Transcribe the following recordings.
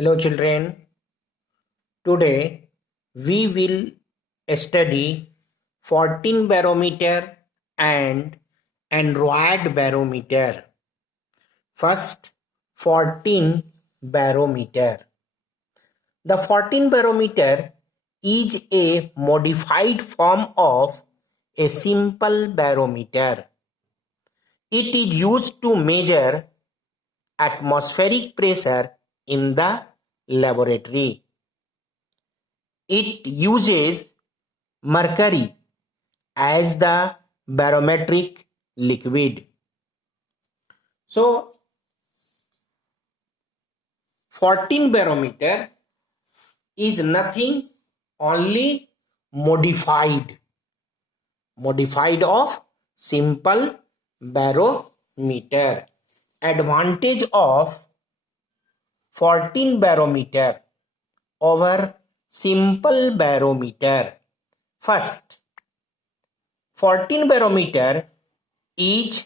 Hello children, today we will study 14 barometer and Android barometer. First, 14 barometer. The 14 barometer is a modified form of a simple barometer. It is used to measure atmospheric pressure in the laboratory. It uses mercury as the barometric liquid. So, 14 barometer is nothing, only modified of simple barometer. Advantage of 14 barometer over simple barometer. First, 14 barometer is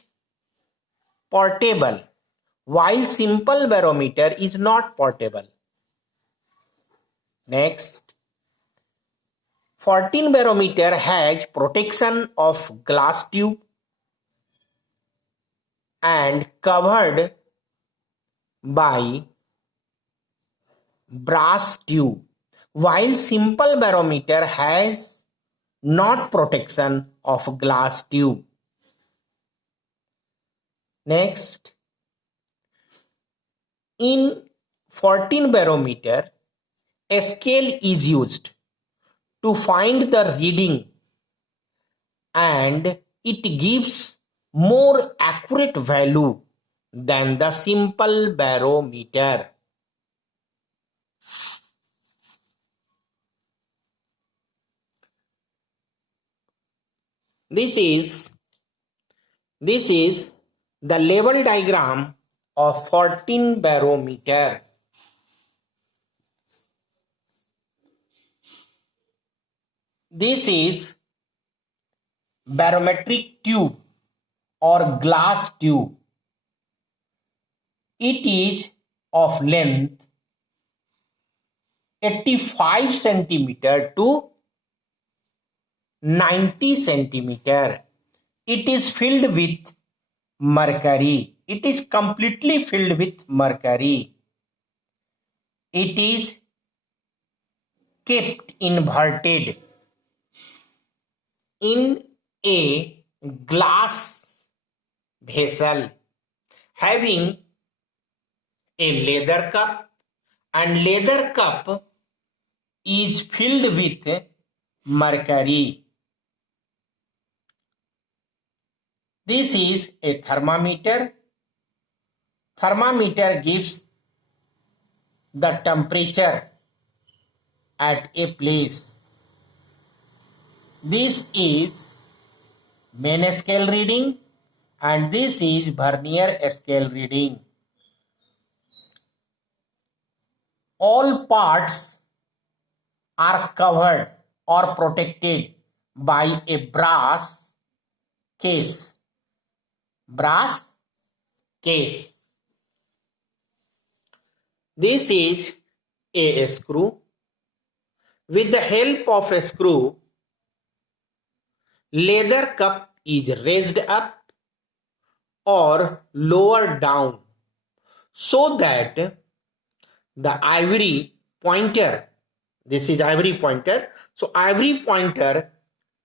portable, while simple barometer is not portable. Next, 14 barometer has protection of glass tube and covered by brass tube, while simple barometer has not protection of glass tube. Next, in 14 barometer, a scale is used to find the reading and it gives more accurate value than the simple barometer. This is the level diagram of 14 barometer. This is barometric tube or glass tube. It is of length 85 centimeter to 90 centimeter. It is filled with mercury. It is completely filled with mercury. It is kept inverted in a glass vessel having a leather cup, and leather cup is filled with mercury. This is a thermometer. Thermometer gives the temperature at a place. This is main scale reading and this is vernier scale reading. All parts are covered or protected by a brass case. Brass case. This is a screw. With the help of a screw, leather cup is raised up or lowered down so that the ivory pointer, this is ivory pointer, so ivory pointer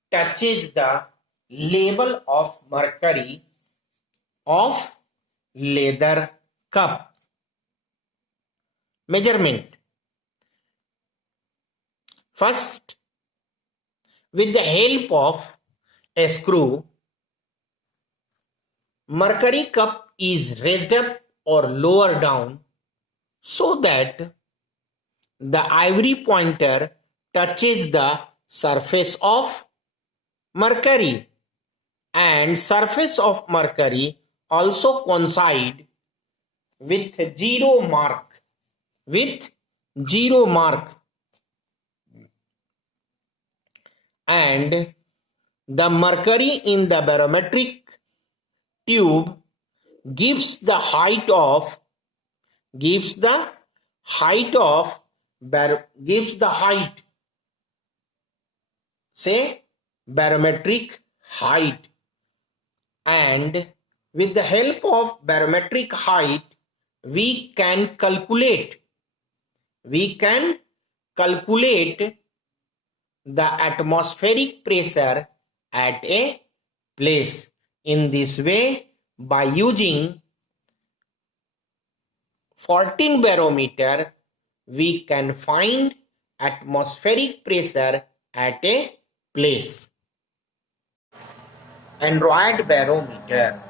touches the level of mercury of leather cup. Measurement. First, with the help of a screw, mercury cup is raised up or lowered down so that the ivory pointer touches the surface of mercury, and surface of mercury also coincide with zero mark. And the mercury in the barometric tube gives the height height of gives the height, say barometric height, and with the help of barometric height we can calculate the atmospheric pressure at a place. In this way, by using 14 barometer, we can find atmospheric pressure at a place. Android barometer.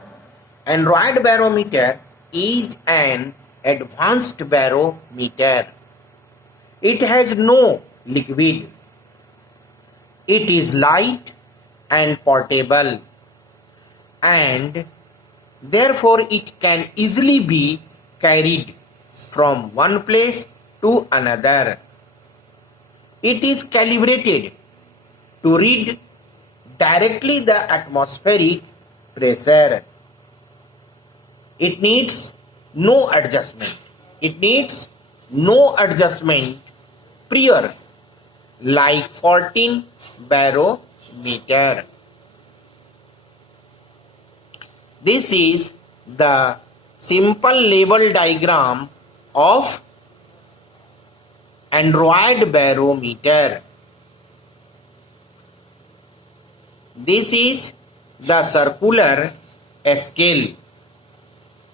Android barometer is an advanced barometer. It has no liquid. It is light and portable, and therefore it can easily be carried from one place to another. It is calibrated to read directly the atmospheric pressure. It needs no adjustment. Prior, like 14 barometer. This is the simple level diagram of Android barometer. This is the circular scale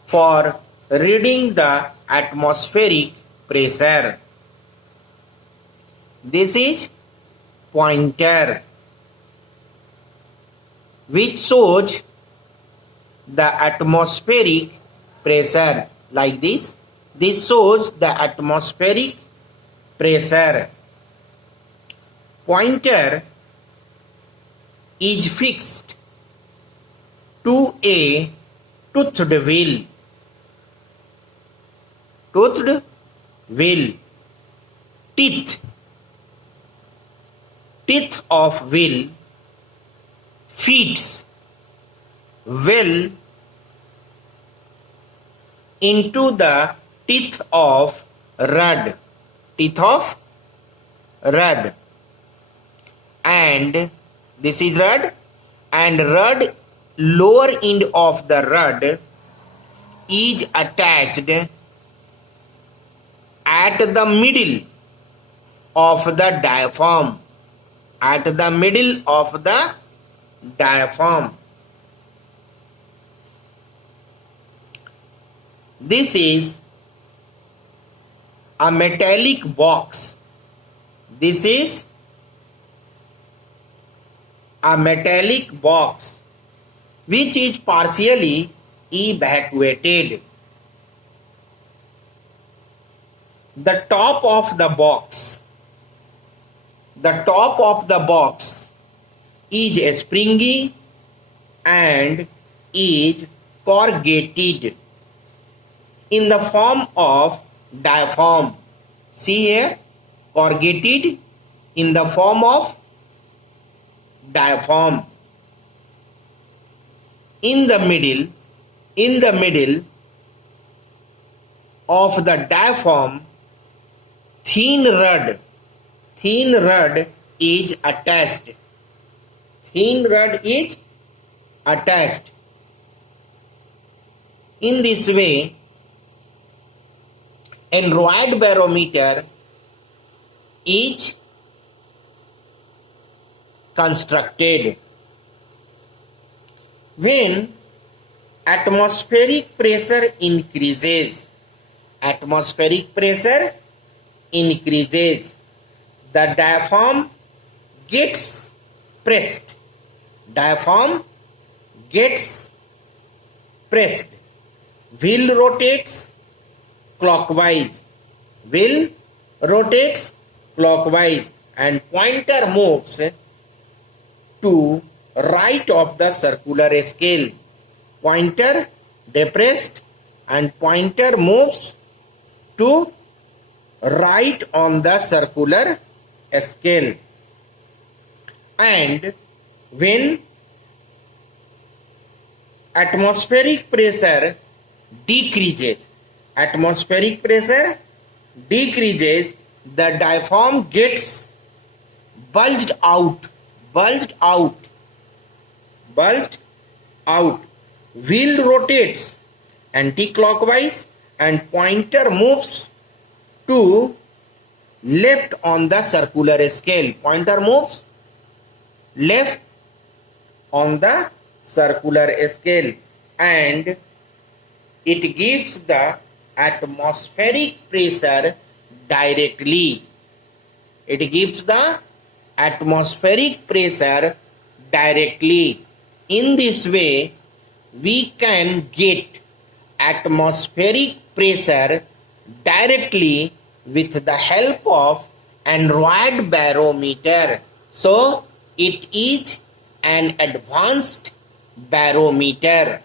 for reading the atmospheric pressure. This is pointer, which shows the atmospheric pressure like this. This shows the atmospheric pressure. Pointer is fixed to a toothed wheel. Teeth of wheel feeds well into the teeth of rod. And this is rod, and lower end of the rod is attached at the middle of the diaphragm. This is a metallic box. Which is partially evacuated. The top of the box is springy and is corrugated in the form of diaphragm. See here, corrugated in the form of diaphragm. In the middle of the diaphragm, thin rod is attached. In this way, Android barometer is constructed. When atmospheric pressure increases, the diaphragm gets pressed. Wheel rotates clockwise, and pointer moves to right of the circular scale. Pointer depressed and pointer moves to right on the circular scale. And when atmospheric pressure decreases, decreases, the diaphragm gets bulged out, bulged out, bulged out. Wheel rotates anti-clockwise and pointer moves to left on the circular scale. Pointer moves left on the circular scale, and it gives the atmospheric pressure directly. It gives the atmospheric pressure directly. In this way, we can get atmospheric pressure directly with the help of Android barometer. So, it is an advanced barometer.